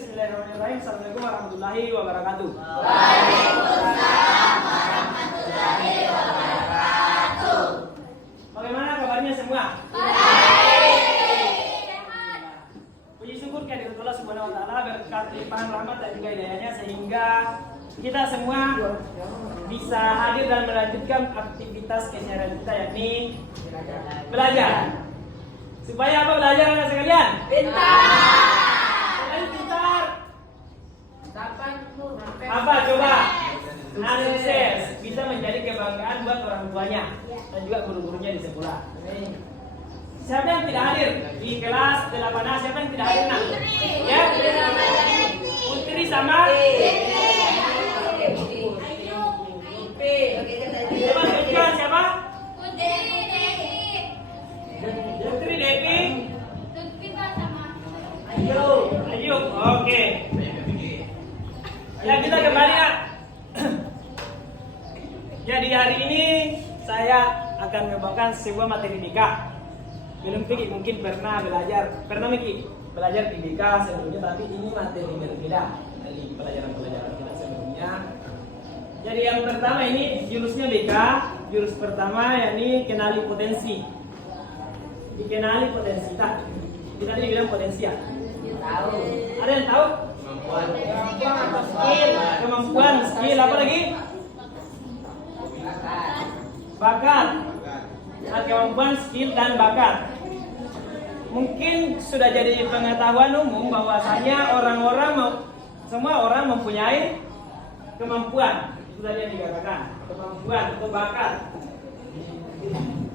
Bismillahirrahmanirrahim. Assalamualaikum warahmatullahi wabarakatuh. Waalaikumsalam warahmatullahi wabarakatuh. Bagaimana kabarnya semua? Baik. Puji syukur kehadirat Allah Subhanahu wa taala berkat limpahan rahmat dan juga hidayahnya sehingga kita semua bisa hadir dan melanjutkan aktivitas keseharian kita yakni belajar. Supaya apa belajar anak sekalian? Pintar. Kalian pintar. Apa coba? Sukses bisa menjadi kebanggaan buat orang tuanya dan juga guru-gurunya di sekolah. Siapa yang tidak hadir di kelas 8A? Siapa yang tidak hadir? Nah? Ya, Putri sama Coba sebutkan siapa? Putri Devi. Ayo, oke. Ya kita kembali ya. Jadi hari ini saya akan membawakan sebuah materi BK. Belum Miki mungkin pernah Miki belajar di BK sebelumnya, tapi ini materi berbeda dari pelajaran-pelajaran kita sebelumnya. Jadi yang pertama ini jurusnya BK, jurus pertama yakni kenali potensi. Dikenali potensi tak? Kita tadi bilang potensi ya? Tahu. Ada yang tahu? Kemampuan, skill, apa lagi? Bakat. Nah, kemampuan, skill, dan bakat. Mungkin sudah jadi pengetahuan umum bahwasanya semua orang mempunyai kemampuan. Itu tadi yang dikatakan, kemampuan atau bakat.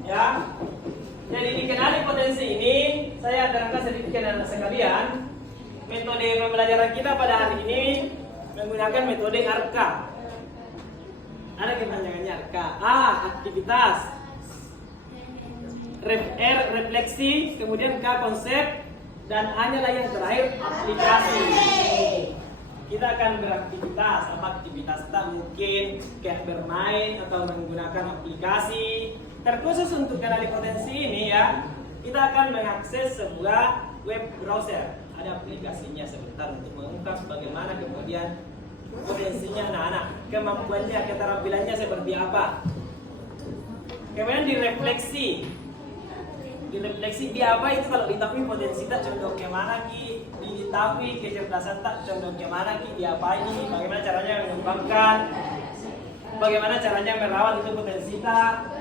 Ya. Jadi dikenali potensi ini, saya terangkan sedikit ke anak sekalian. Metode pembelajaran kita pada hari ini menggunakan metode ARKA. Ada kepanjangannya ARKA. A. Aktivitas. R. Refleksi. Kemudian K. Konsep. Dan A-nya lagi yang terakhir aplikasi. Kita akan beraktivitas. Apa aktivitas? Kita mungkin kayak bermain atau menggunakan aplikasi. Terkhusus untuk kenali potensi ini ya, kita akan mengakses sebuah web browser. Ada aplikasinya sebentar untuk mengungkap bagaimana kemudian potensinya anak-anak, kemampuannya, keterampilannya seperti apa. Kemudian direfleksi di apa itu kalau ditahui potensi tak condong kemana ki, ditahui kecerdasan tak condong kemana ki, di apa ini, bagaimana caranya mengembangkan, bagaimana caranya merawat itu potensi tak.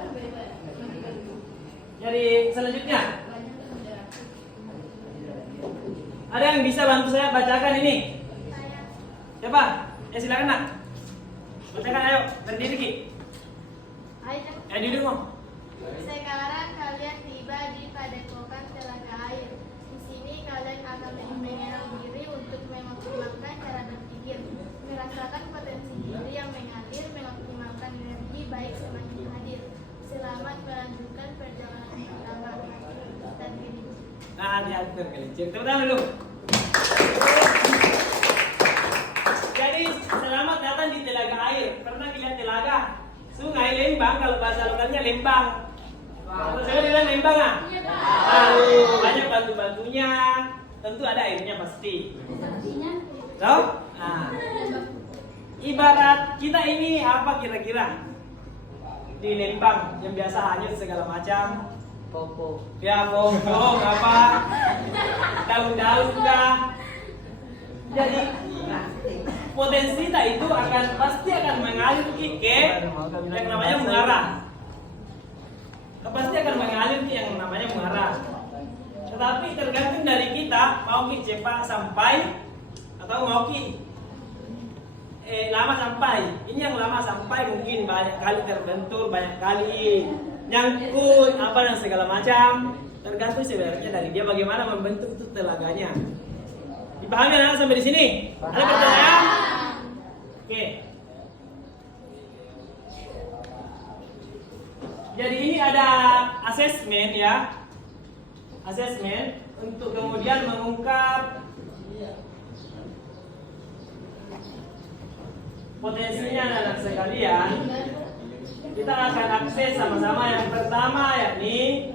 Jadi selanjutnya ada yang bisa bantu saya bacakan ini? Siapa? Silakan nak. Bacakan ayo, berdiri Ki. Duduk mau. Sekarang kalian tiba di padepokan Telaga Air. Di sini kalian akan mengenal diri untuk memaksimalkan cara berpikir, merasakan potensi diri yang mengalir, memaksimalkan energi baik semakin hadir. Selamat melanjutkan perjalanan pertama. Dan gini. Nah, diatur kelincir. Tepuk tangan dulu. Jadi selamat datang di Telaga Air. Pernah lihat telaga? Sungai Lembang, kalau bahasa lokalnya Lembang. Kalau saya bilang Lembang ah? Banyak batu-batunya. Tentu ada airnya pasti. Tahu? Nah, ibarat kita ini apa kira-kira? Di Lembang yang biasa hanyut segala macam. Popo. Ya pokok apa? Daun-daun kah? Jadi potensi kita itu pasti akan mengalir ke yang namanya muara. Pasti akan mengalir ke yang namanya muara. Tetapi tergantung dari kita mau cepat sampai atau mau lama sampai. Ini yang lama sampai mungkin banyak kali terbentur, banyak kali nyangkut apa dan segala macam. Tergantung sebenarnya dari dia bagaimana membentuk itu telaganya. Dipahami anak sampai di sini? Ada pertanyaan? Oke. Jadi ini ada asesmen ya. Asesmen untuk kemudian mengungkap potensinya anak sekalian. Kita akan akses sama-sama. Yang pertama yakni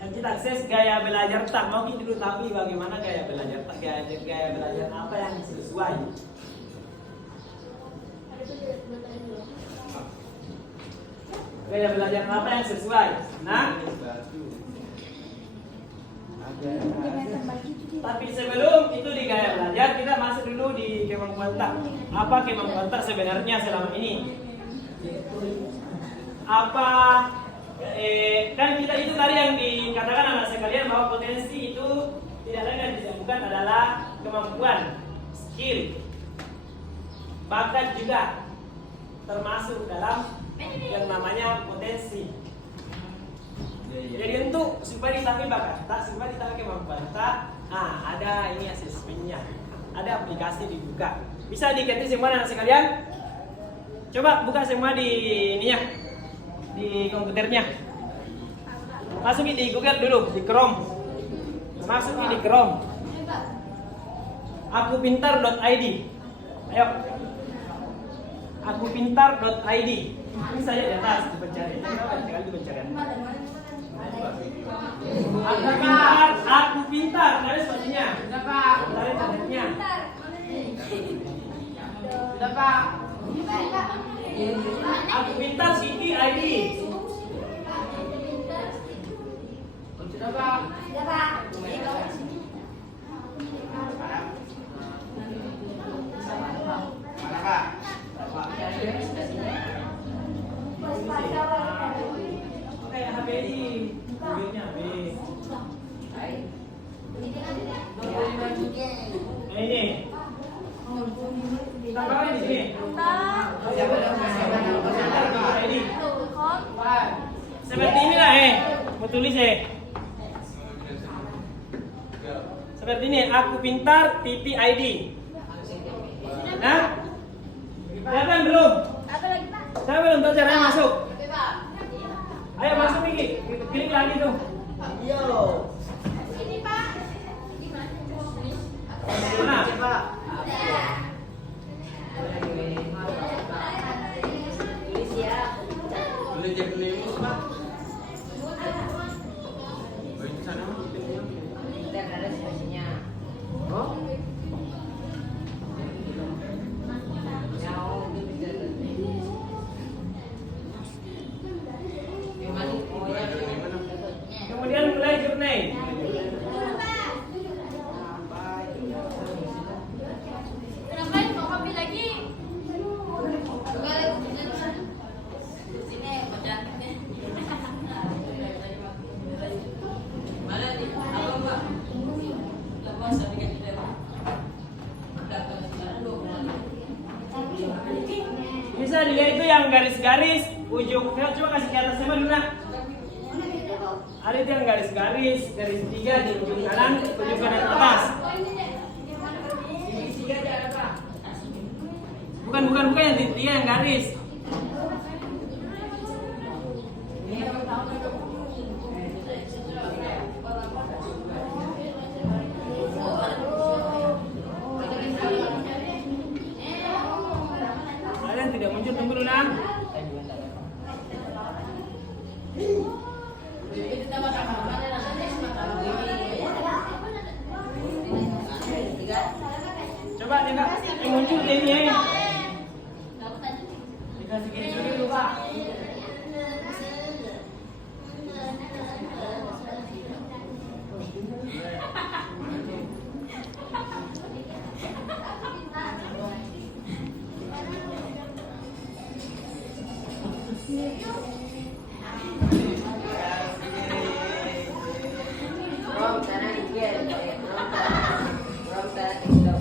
yang kita akses gaya belajar tak. Mau kita dulu tahu bagaimana gaya belajar tak, gaya gaya belajar apa yang sesuai? Gaya belajar apa yang sesuai? Nah, tapi sebelum itu di gaya belajar, kita masuk dulu di kemampuan tak. Apa kemampuan tak sebenarnya selama ini? Apa kan kita itu tadi yang dikatakan anak sekalian bahwa potensi itu tidak lain dan tidak bukan adalah kemampuan, skill, bakat juga termasuk dalam yang namanya potensi. Jadi untuk supaya ditahui bakat tak, supaya ditahui kemampuan tak, ada ini asesmennya, ada aplikasi dibuka. Bisa diketik semua anak sekalian. Coba buka semua di ininya, di komputernya. Masukin di Google dulu, di Chrome. Masukin di Chrome. Akupintar.id. Ayo. Akupintar.id. Ini saya di atas di pencarian. Sekali di pencarian. Aku pintar, dari sepertinya. Sudah Pak. Dari internetnya. Sudah Pak. Aku pintar Siti ID. Sudah Pak. Sudah Pak. Mana Pak? Oke, HP ini. Videonya HP. Ini. Tambah di sini. Ini. Seperti inilah mau tulis seperti ini, aku pintar titik ID. Nah, siapa yang belum? Saya belum tahu caranya masuk. Ayo masuk Miki, klik lagi tuh. Yo. Ini Pak. Mana? Boleh jadi penulis Pak? Oh itu sana. Kita ada spesinya. Oh? Kemudian mulai jurnal. Kenapa mau kopi lagi? Bisa dilihat itu yang garis-garis ujung. Coba kasih ke atas sama dulu nak. Ada itu yang garis-garis, garis 3 di ujung kanan, ujung kanan atas. Bukan yang titik 3 yang garis. Kalian tidak muncul, tunggu dulu nak. Coba tidak yang muncul ini dikasih gini dulu Pak. From sana dikit, from sana TikTok.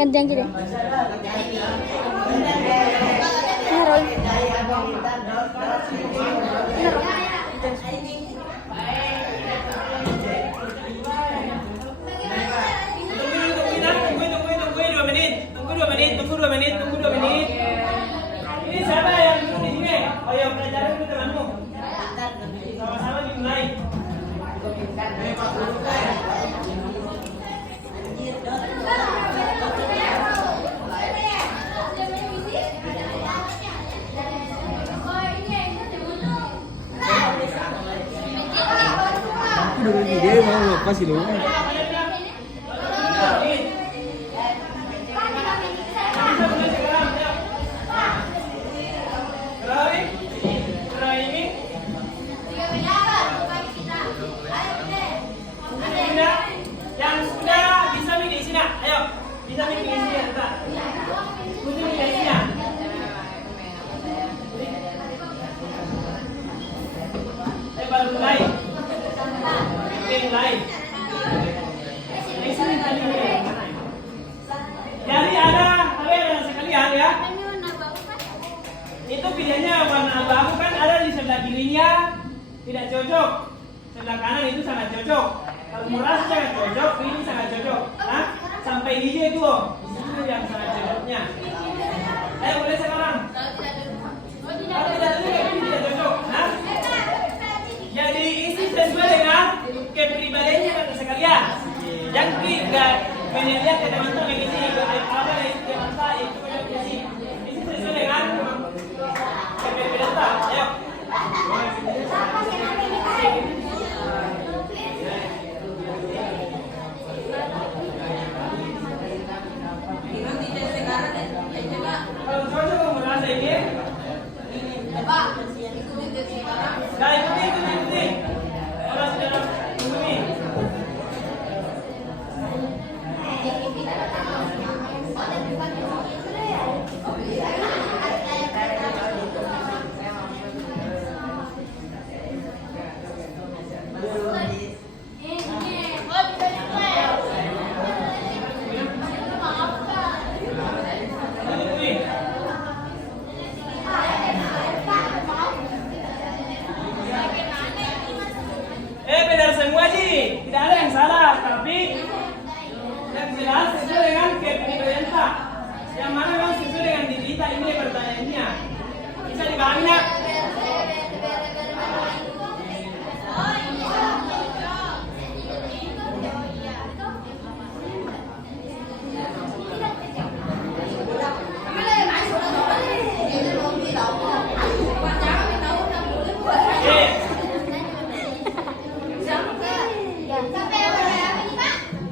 Gantian gini. Ngerol. Tunggu 2 menit. Ini siapa yang duduk di sini? Oh ya, pelajaran dulu temanmu. Sama-sama dimulai. Dengan ide mau lepas ini. Yang sudah bisa di sini, ayo bisa di sini ya, kita. Kunci di sini ya. Saya baru mulai. Mulai. Jadi ada kalian sekalian ya. Itu pilihannya warna abu-abu kan ada di sebelah kirinya tidak cocok. Sebelah kanan itu sangat cocok. Kalau merasa sangat cocok, ini sangat cocok. Nah, sampai hijau itu loh. Itu yang sangat cocoknya. Ayo mulai sekarang. Kalau tidak cocok, ini tidak cocok. Nah, jadi isi sesuai dengan kepribadiannya kata sekalian. Yang tidak menilai ke teman-teman ini apa yang teman-teman itu isi sesuai dengan kepribadian. Ayo. Kalau cocok kamu merasa ini? Nah, ikuti. Orang sudah ikuti. Benar semua sih, tidak ada yang salah, tapi yang jelas sesuai dengan kepribadian kita. Yang mana memang sesuai dengan diri kita, ini pertanyaannya. Bisa dipahami nak?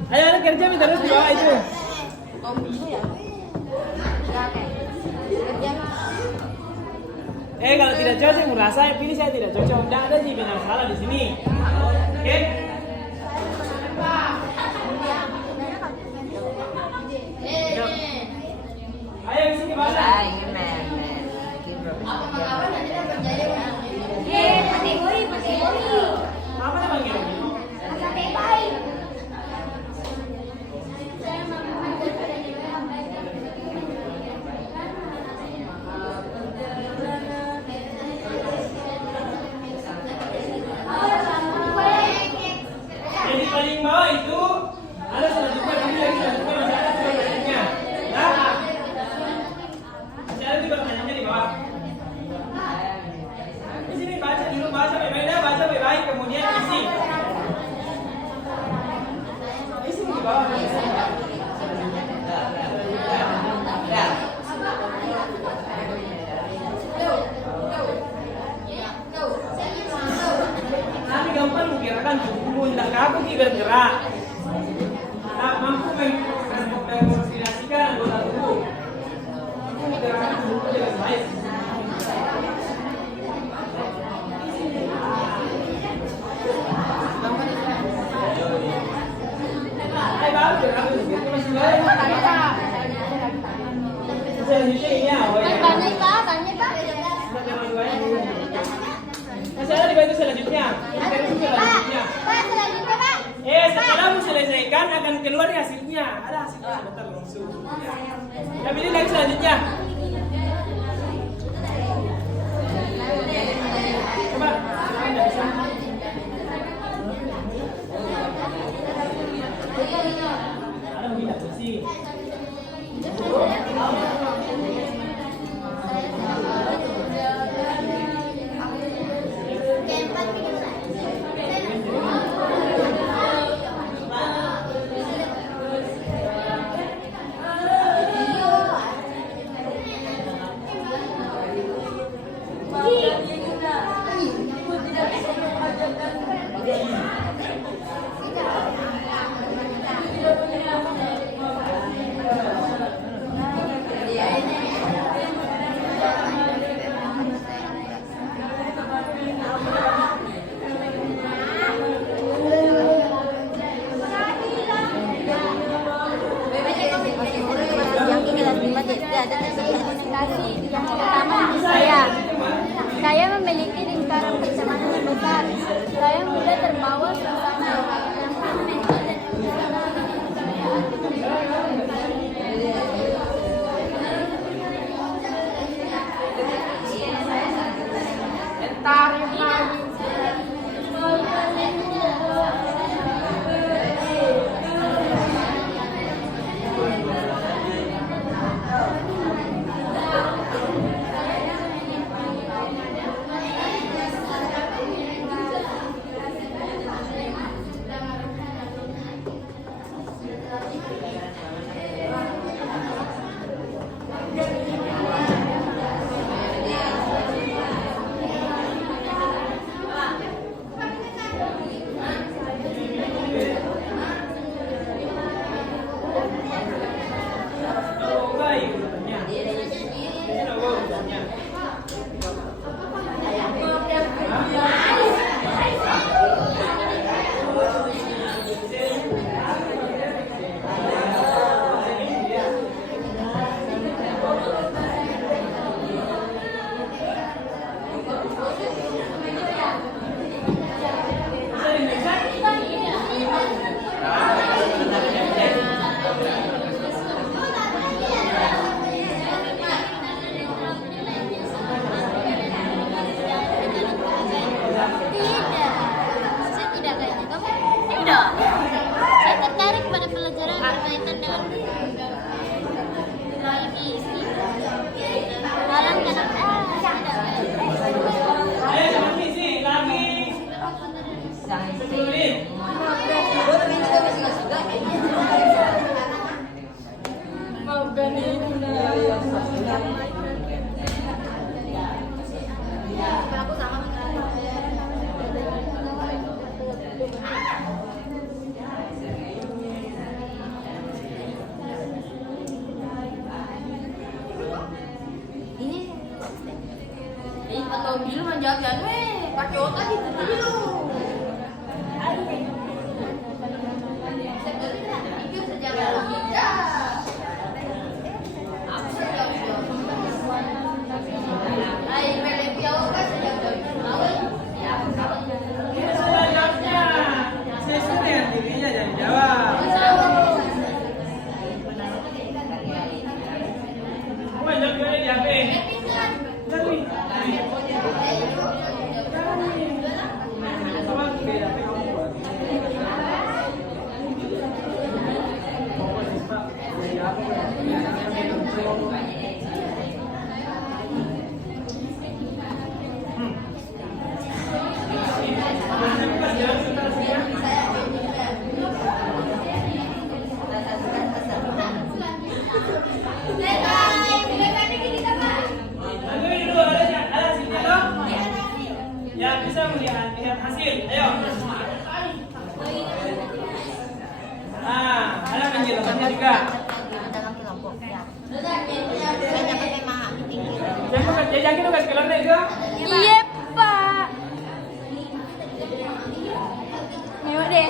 Ayo anak kerja terus di bawah itu. Kalau tidak cocok merasa pilih saya tidak cocok. Tidak ada sih benar salah di sini. Oke? Ayo di sini bahasa. Apa namanya? Jadi paling bawah itu ada selanjutnya ini lagi selanjutnya masih ada pertanyaannya. Nah, masih ada juga pertanyaannya di bawah. Di sini baca dulu, baca baik-baik, kemudian isi. Isi di bawah. Nanti gampang menggerakkan tubuhmu, tidak kaku bergerak. Tak mampu mengkoordinasikan anggota tubuh. Mampu menggerakkan tubuh dengan baik. Hai baru gerak begitu masih baik. Selanjutnya ini apa ya? Tanya Pak. Masih ada di batu selanjutnya. Selanjutnya. Pak, selanjutnya Pak. setelah selesaikan akan keluar hasilnya. Ada hasilnya sebentar langsung. Kita pilih lagi selanjutnya. Coba. Ada tidak sih? Yang ini kelas 5 ada komunikasi. Yang pertama saya memiliki lingkaran pertemanan yang besar. Saya mudah terbawa suasana. Saya tertarik pada pelajaran berkaitan dengan alam Ayo sama visi lagi. Tulis. Atau bilu menjawab ya, pakai otak gitu dulu. Itu sejarah logika. Apa sejauh Ayo pilih jauh kan sejauh ya apa Sudah jawabnya. Sesuai dengan dirinya jangan jawab. Coba jawab dulu di HP. Tapi. Coba di HP kamu buat. Yang bisa melihat hasil, ayo. Ada penjelasannya juga. dalam kelompok ya. Yang kita kasih keluar juga. Iya Pak. Ayo deh.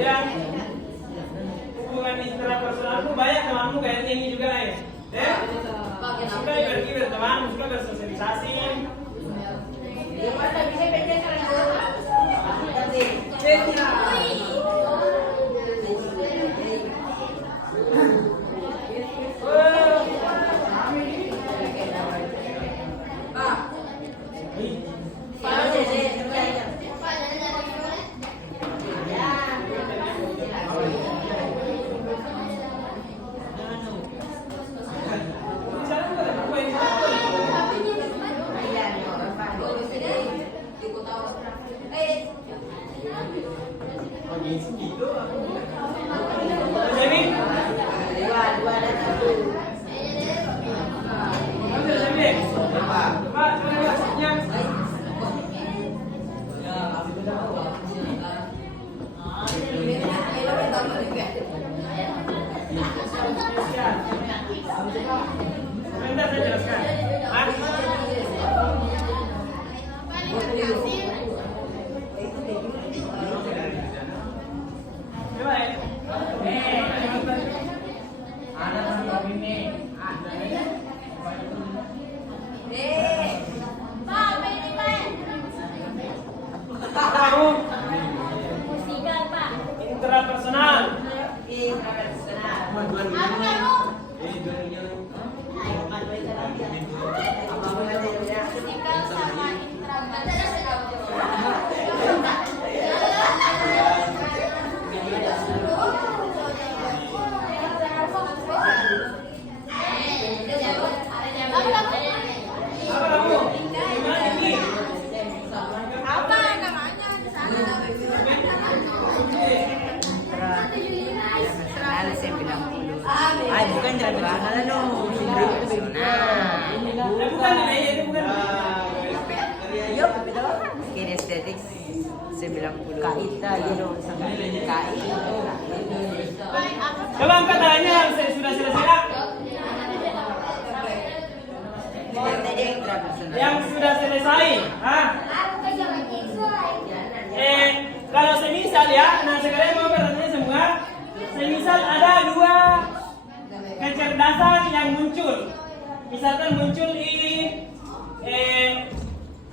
Kemudian hubungan intrapersonal tuh banyak temanmu kayaknya ini juga ya. Suka pergi berteman, suka bersosialisasi. Sebentar saya jelaskan. Coba ya. Ada tanggung ini. Tahu Musikal, Pak. intrapersonal. Musikal sama intrapersonal. Apa kamu? Gimana ini? Apa namanya di sana? Personal 90. Ay, bukan tradisional ano. Personal. Bukan ini bukan. Yup, betul. Kinestetic 90. Kaita, gitu. Kai. Coba angkat tangannya yang sudah selesai. Tadi yang tradisional. Yang sudah selesai. Hah? Kalau semisal ya, nah sekarang mau bertanya semua. Semisal ada dua kecerdasan yang muncul. Misalkan muncul ini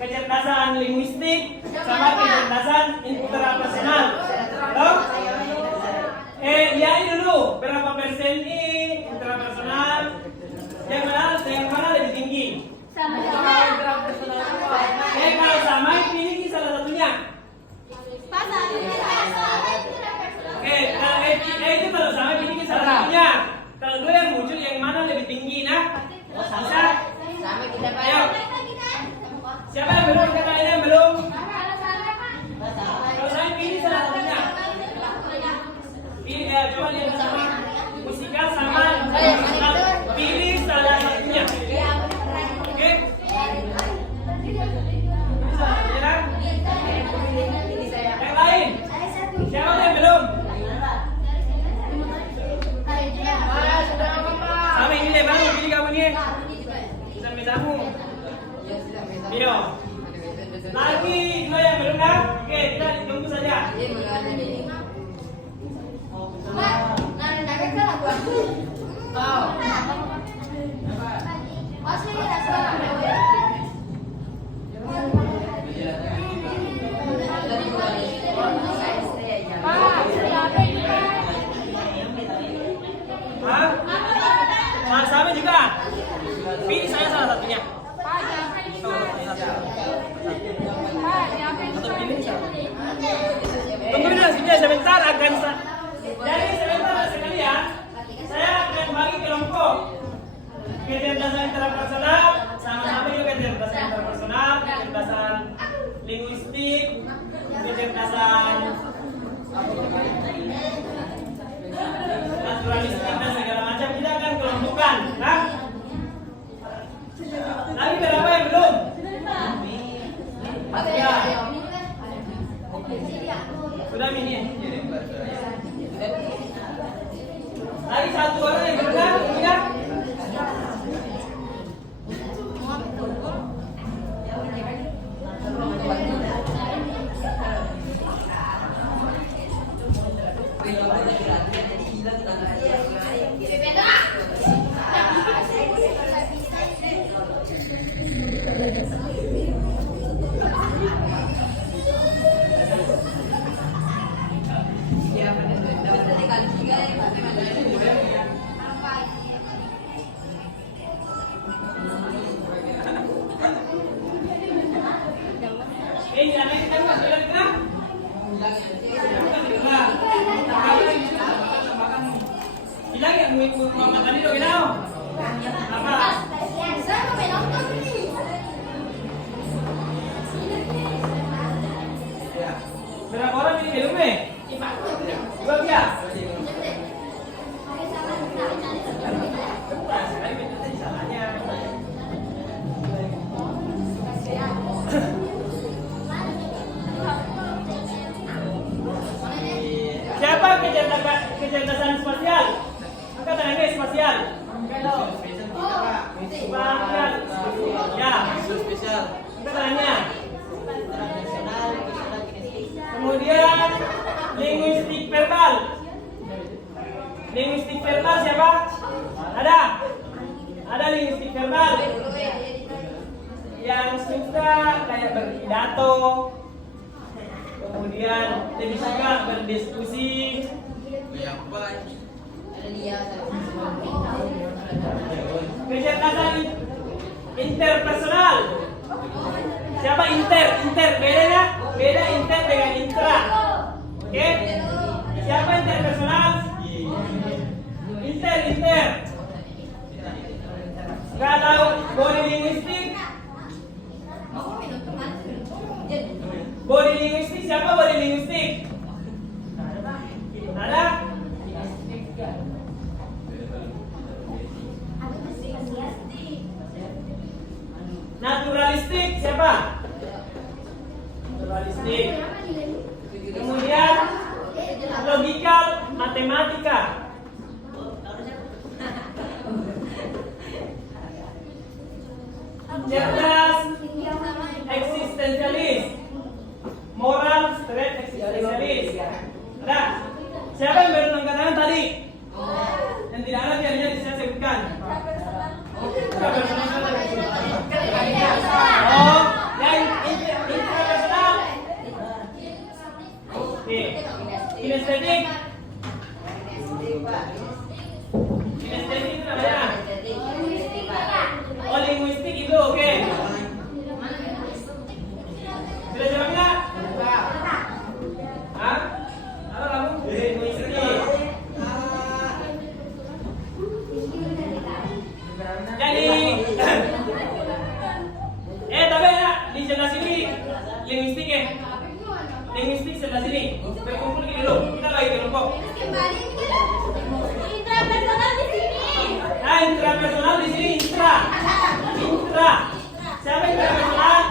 kecerdasan linguistik sama kecerdasan intrapersonal. Loh? Lihat dulu berapa persen ini intrapersonal, yang mana lebih tinggi? Kalau sama pilih salah satunya. Itu kalau sama pilih salah satunya. Kalau dua yang muncul yang mana lebih tinggi nah? Bisa? Sama kita Ayo. Siapa yang belum? Siapa yang belum? Kalau saya pilih salah satunya. Pilih coba lihat sama musikal sama intrapersonal. Pilih salah satunya. Oke? Bisa, ya? Yang lain? Siapa yang belum? Sama ini deh baru pilih kamu nih. Bisa mesamu. Bio. Lagi dua yang belum kan? Oke, kita tunggu saja. Hah? Sama juga. Pilih saya salah satunya. Tunggu dulu sebentar akan jadi sebentar sekalian saya akan bagi kelompok kecerdasan intrapersonal sama-sama juga kecerdasan intrapersonal, kecerdasan linguistik, kecerdasan naturalistik dan segala macam kita akan kelompokkan, nah? Lagi berapa yang belum? Ya. Sudah ini. Lagi satu orang yang belum kan? Tiga. Bilang ya mau makan dulu gitu. Apa? Saya mau main nonton nih. Berapa orang ini filmnya? Dua ya? Siapa kecerdasan spasial? Angkat tangannya spasial. Spasial. Ya. Spesial. Angkat tangannya. Kemudian linguistik verbal. Linguistik verbal siapa? Ada? Ada linguistik verbal. Yang suka kayak berpidato. Kemudian lebih suka berdiskusi. Kecerdasan interpersonal. Siapa inter? Bedanya? Beda inter dengan intra. Oke? Siapa interpersonal? Inter. Gak tahu body linguistik? Body linguistik siapa body linguistik? Ada? Naturalistik siapa? Naturalistik. Kemudian logikal matematika. Cerdas eksistensialis. Moral straight eksistensialis. Ada? Siapa yang baru angkat tangan tadi? Yang tidak ada biarnya saya sebutkan. Oh, yang intrapersonal. Oke. Kinestetik. Kinestetik itu namanya. Oh, linguistik itu oke. Sudah jawab nggak? Hah? Apa kamu? Linguistik. Jadi, tapi ya di sebelah sini linguistik ya. Linguistik sebelah sini. Berkumpul gini dulu. Kita lagi kelompok. Intrapersonal di sini. Nah, intrapersonal di sini intra. Siapa intrapersonal?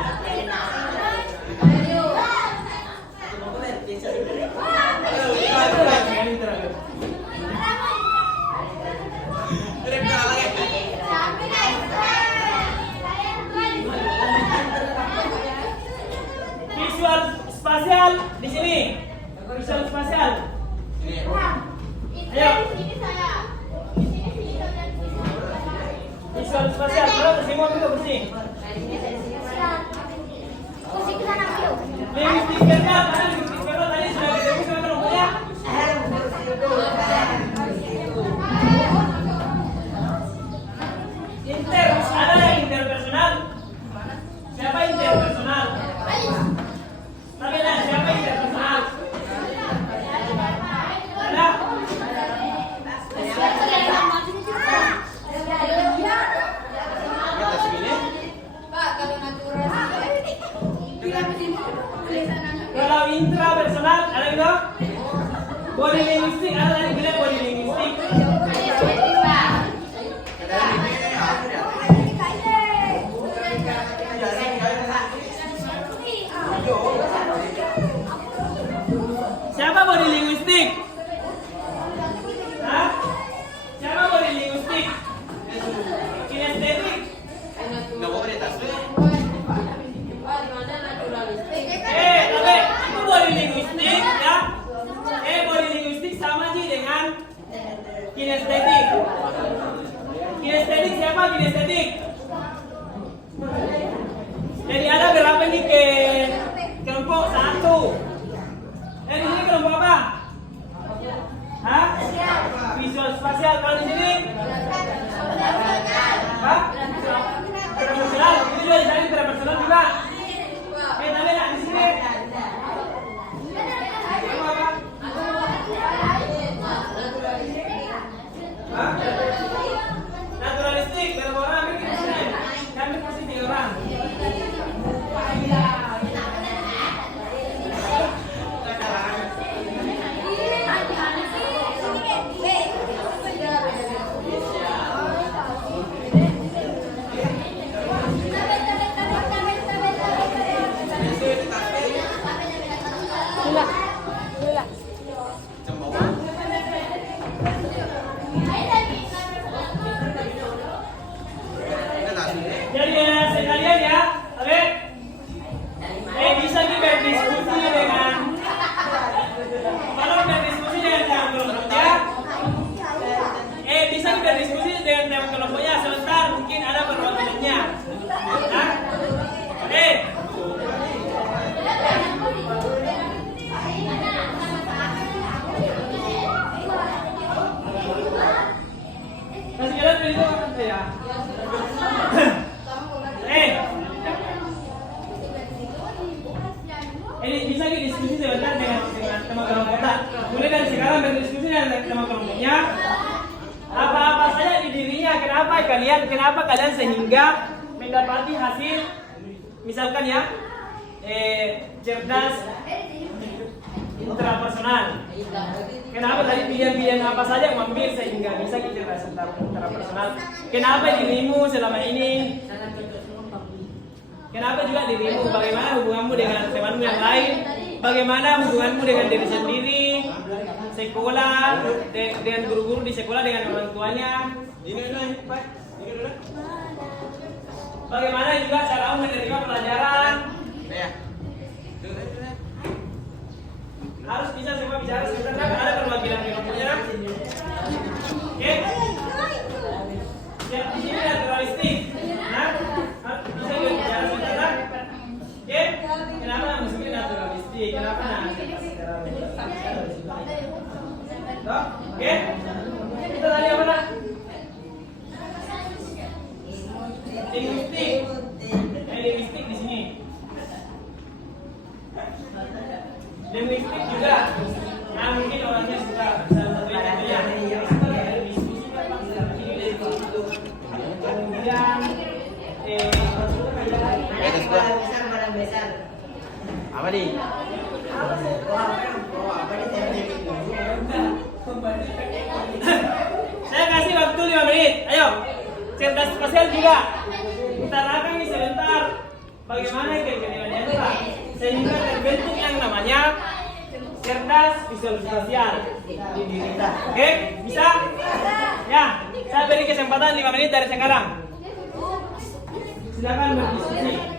Visual spasial di sini. Visual spasial. Ayo. Di sini saya. Di sini kalian di sini. Visual spasial. Kalau semua itu bersih. Kursi ke sana yuk. Linguistik verbal. Karena linguistik verbal tadi sudah ketemu sama kelompoknya. Ada yang interpersonal? Siapa interpersonal? Tapi lah, siapa interpersonal? Ada? Kalau intrapersonal ada gitu? Body linguistik ada tadi bilang body linguistik. Siapa body linguistik? Hah? Siapa body linguistik? Kinestetik? Nggak boleh di tas. Tapi itu body linguistik ya. Body linguistik sama sih dengan kinestetik. Kinestetik siapa kinestetik? Jadi ada berapa nih ke kelompok satu? Di sini kelompok apa? Hah? Visual spasial. Kalau di sini? Hah? Interpersonal. Ini juga di sini interpersonal juga. Tapi nak di sini. Apa? Lula. Jadi sekalian ya, oke? Bisa kita berdiskusi dengan kalau berdiskusi dengan teman kelompoknya. Bisa kita berdiskusi dengan teman kelompoknya sebentar, mungkin ada perwakilannya. Nah, kasih jalan dulu kan saya. Ini bisa didiskusi sebentar dengan teman kelompoknya. Mulai dari sekarang berdiskusi dengan teman kelompoknya. Apa-apa saja di dirinya, kenapa kalian sehingga mendapati hasil, misalkan ya, cerdas intrapersonal. Kenapa tadi pilihan-pilihan apa saja yang mengambil sehingga bisa cerdas intrapersonal? Kenapa dirimu selama ini? Kenapa juga dirimu? Bagaimana hubunganmu dengan temanmu yang lain? Bagaimana hubunganmu dengan diri sendiri? Sekolah, dengan guru-guru di sekolah, dengan orang tuanya? Bagaimana juga cara menerima pelajaran? Harus bisa semua bicara sebentar, kan ada perwakilan kelompoknya. Oke? Ya, di sini naturalistik. Nah, bisa juga bicara sebentar, kan? Oke? Kenapa musuhnya naturalistik? Kenapa Oke? Kita tadi apa nak? Linguistik. Linguistik di sini. Linguistik juga. Nah, mungkin orangnya suka salah satu contohnya. Kemudian Apa nih? Saya kasih waktu 5 menit. Ayo, cerdas spasial juga. Utarakan ini sebentar. Bagaimana kira-kira sehingga terbentuk yang namanya cerdas visual spasial di diri kita. Oke, bisa? Ya, saya beri kesempatan 5 menit dari sekarang. Silakan berdiskusi.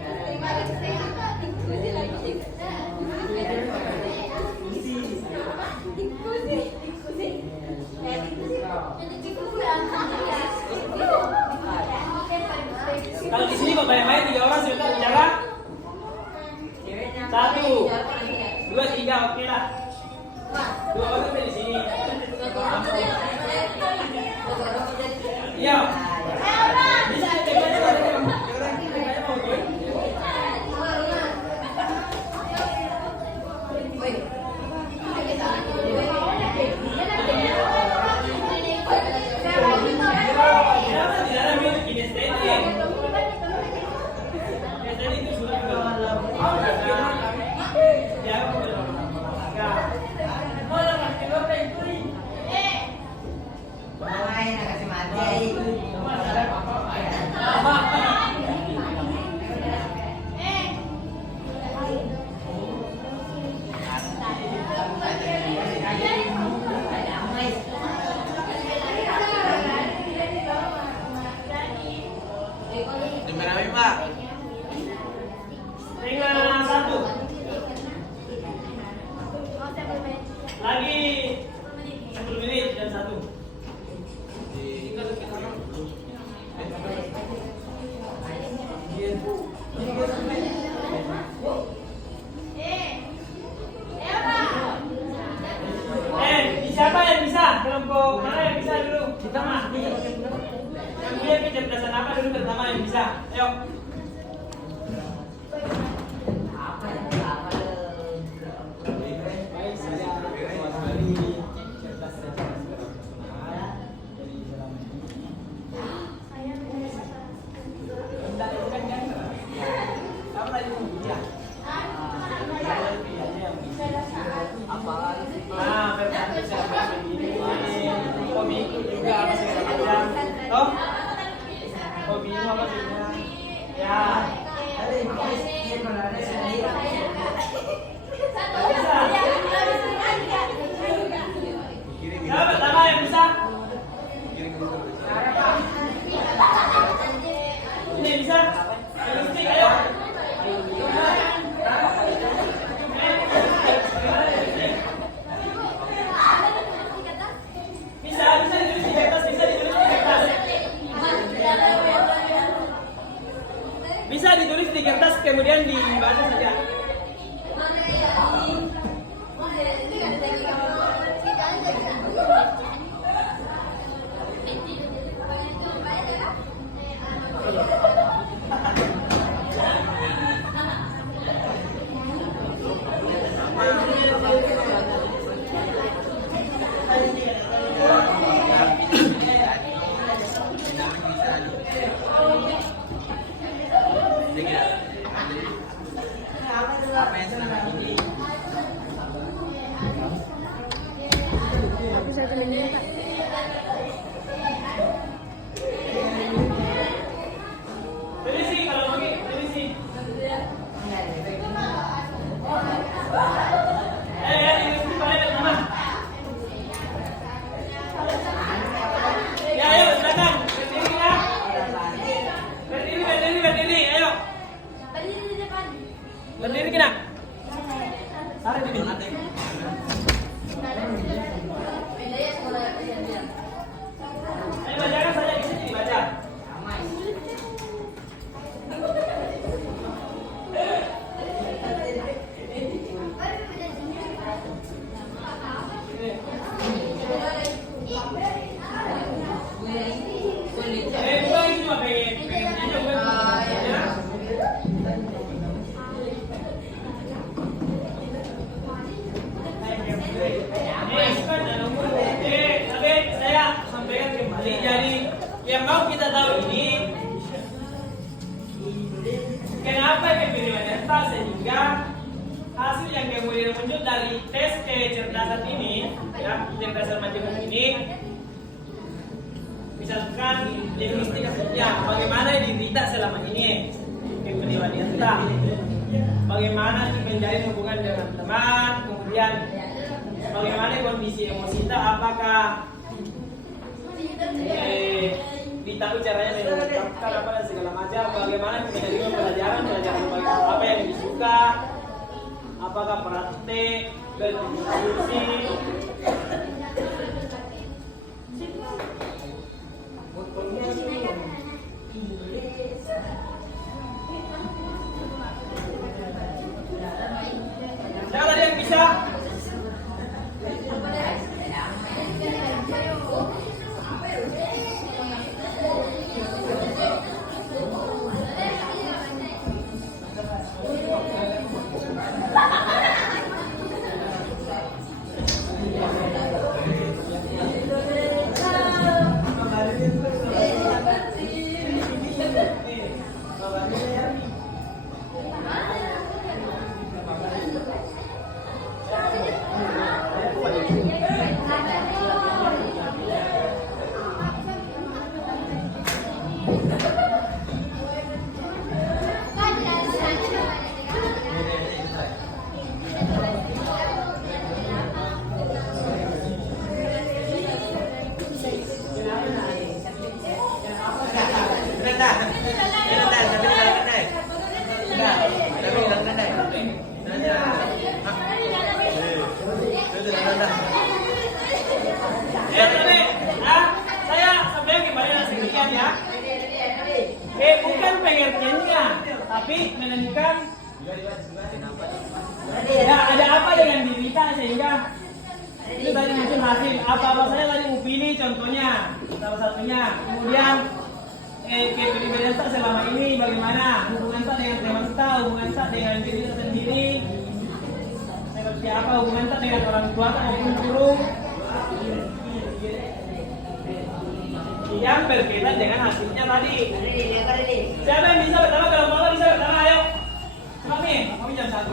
Kalau di sini kok banyak-banyak 3 orang sebentar bicara. 1, 2, 3, oke lah. 2 orang dari sini. Iya. Bisa temanya ada kamu. Temanya mau gue. Dimarahin Pak. Tinggal 1. Lagi 10 menit dan 1. Siapa yang bisa? Kelompok mana yang bisa dulu? Kita mah. Kemudian kecerdasan apa dulu pertama yang bisa? Ayo. Hobimu apa sih? mereka meminta. Permisi kalau pergi, permisi. Ini balik pertama. Ya, ayo silakan. Berdiri ya. Berdiri, ayo. Berdiri kena. Tarik di sini. Ayo bacakan saja di sini, baca. Saya sampaikan kembali. Jadi yang mau kita tahu ini kenapa kepemilikan data sehingga hasil yang kemudian muncul dari tes kecerdasan ini, ya, kecerdasan matematika ini, misalkan diagnostikasinya bagaimana diderita selama ini kepribadian data, bagaimana menjalin hubungan dengan teman, kemudian bagaimana kondisi emosi kita, apakah ditahu caranya mengungkapkan apa dan segala macam, bagaimana menerima pelajaran apa yang disuka, apakah praktek, berdiskusi. Siapa tadi yang bisa? Saya sampaikan kembali dengan sedemikian ya. Bukan pengertiannya, tapi menentukan ya ada apa dengan diri kita sehingga itu tadi muncul hasil. Apa saya tadi mau pilih contohnya, salah satunya. Kemudian kepribadian kita selama ini bagaimana hubungan kita dengan teman kita, hubungan kita dengan diri kita sendiri, seperti apa hubungan kita dengan orang tua maupun guru, yang berkaitan dengan hasilnya tadi. Siapa yang bisa pertama? Kelompok apa bisa pertama? Ayo. Kami, kami jam 1.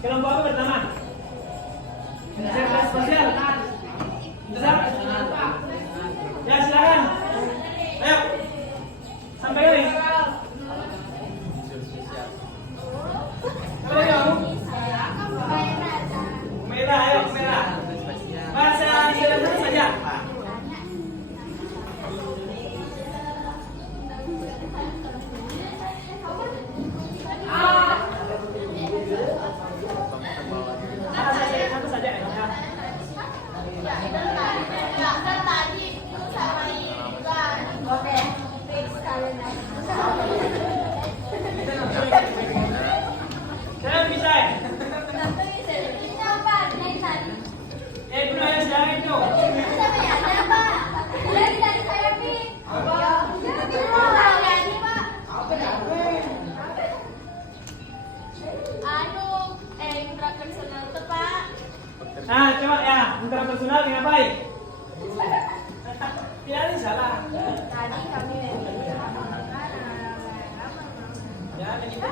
Kelompok apa pertama? Cerdas sosial. Bisa? Ya silakan. Ayo. Sampai kali. Kalau kamu? Merah, ayo merah. Bahasa sederhana saja. Saya bisa. Dulu ya silakan itu. Intrapersonal itu Pak. Nah, coba ya, intrapersonal dengan baik. Tidak ada salah. Tadi kami Ya, begitu.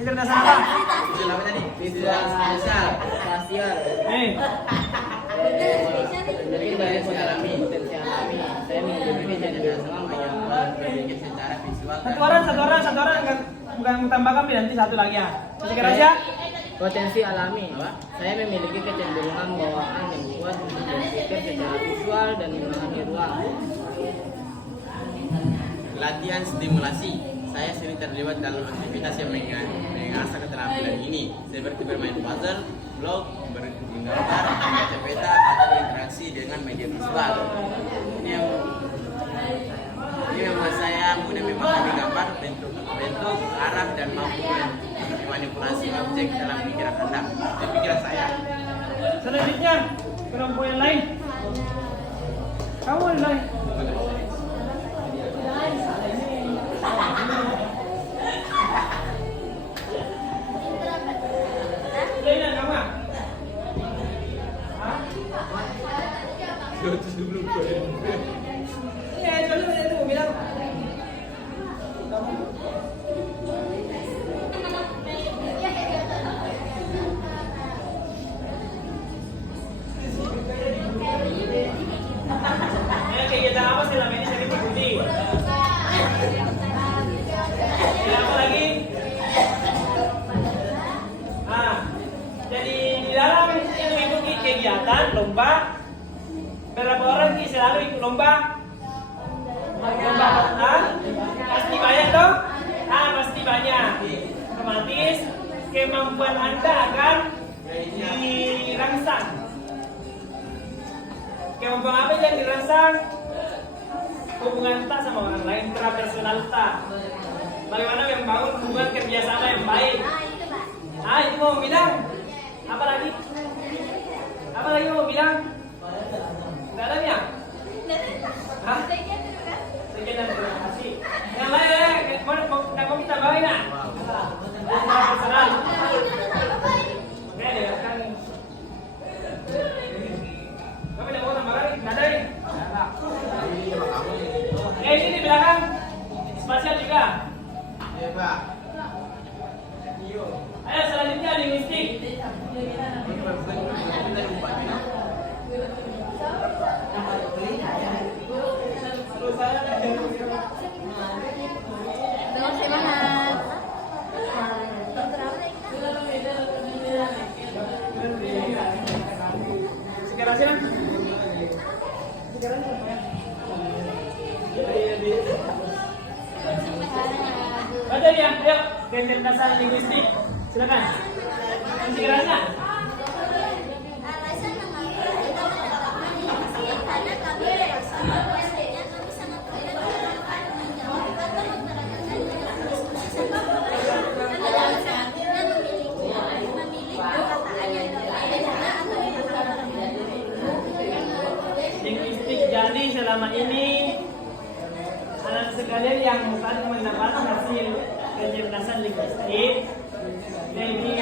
Kecerdasan apa? Visual apa tadi? Visual spasial. Spasial. Jadi potensi alami. Saya memiliki kecerdasan yang berpikir secara visual. Satu orang bukan tambahkan nanti satu lagi ya. Masih kerasa? Potensi alami. Saya memiliki kecenderungan bawaan yang kuat untuk berpikir secara visual dan memahami ruang. Latihan stimulasi. Saya sering terlibat dalam aktivitas yang mengasah keterampilan ini, seperti bermain puzzle, blog, menggambar, membaca peta, atau berinteraksi dengan media visual. Ini membuat saya mudah memahami gambar, bentuk, arah, dan mampu memanipulasi objek dalam pikiran Anda. Itu pikiran saya. Selanjutnya, kelompok yang lain. Kamu yang lain. Lain kamu? Iya, coba itu bilang. Kegiatan apa selama ini saya ikuti? Apa lagi? Jadi di dalam mengikuti kegiatan lomba, berapa orang sih selalu ikut lomba? Lomba pasti banyak toh? Pasti banyak. Otomatis kemampuan Anda akan dirangsang. Kemampuan apa yang dirangsang? Hubungan tak sama orang lain, intrapersonalitas. Bagaimana membangun hubungan kerjasama yang baik? Itu mau bilang. Apa lagi? Apa lagi mau bilang? Tidak ada ya? Sekian dan terima kasih. Yang lain, mau kita bawain nak? Intrapersonal. Oke, dengarkan. Kamu tidak mau tambah lagi? Tidak ada ya? Ini di belakang spasial juga. Iya, Pak. Ayo selanjutnya linguistik. Belum semangat. Sekarang sih. Baca dia, ayo kecerdasan linguistik. Silakan. Masih kerasa? Alasan mengapa kita mendapatkan linguistik karena kami pastinya kami sangat berperan menjawab atau menerangkan diskusi serta dalam selanjutnya memilih perkataan yang berbeda atau yang Linguistik jadi selama ini anak sekalian yang tadi mendapat hasil kecerdasan linguistik, jadi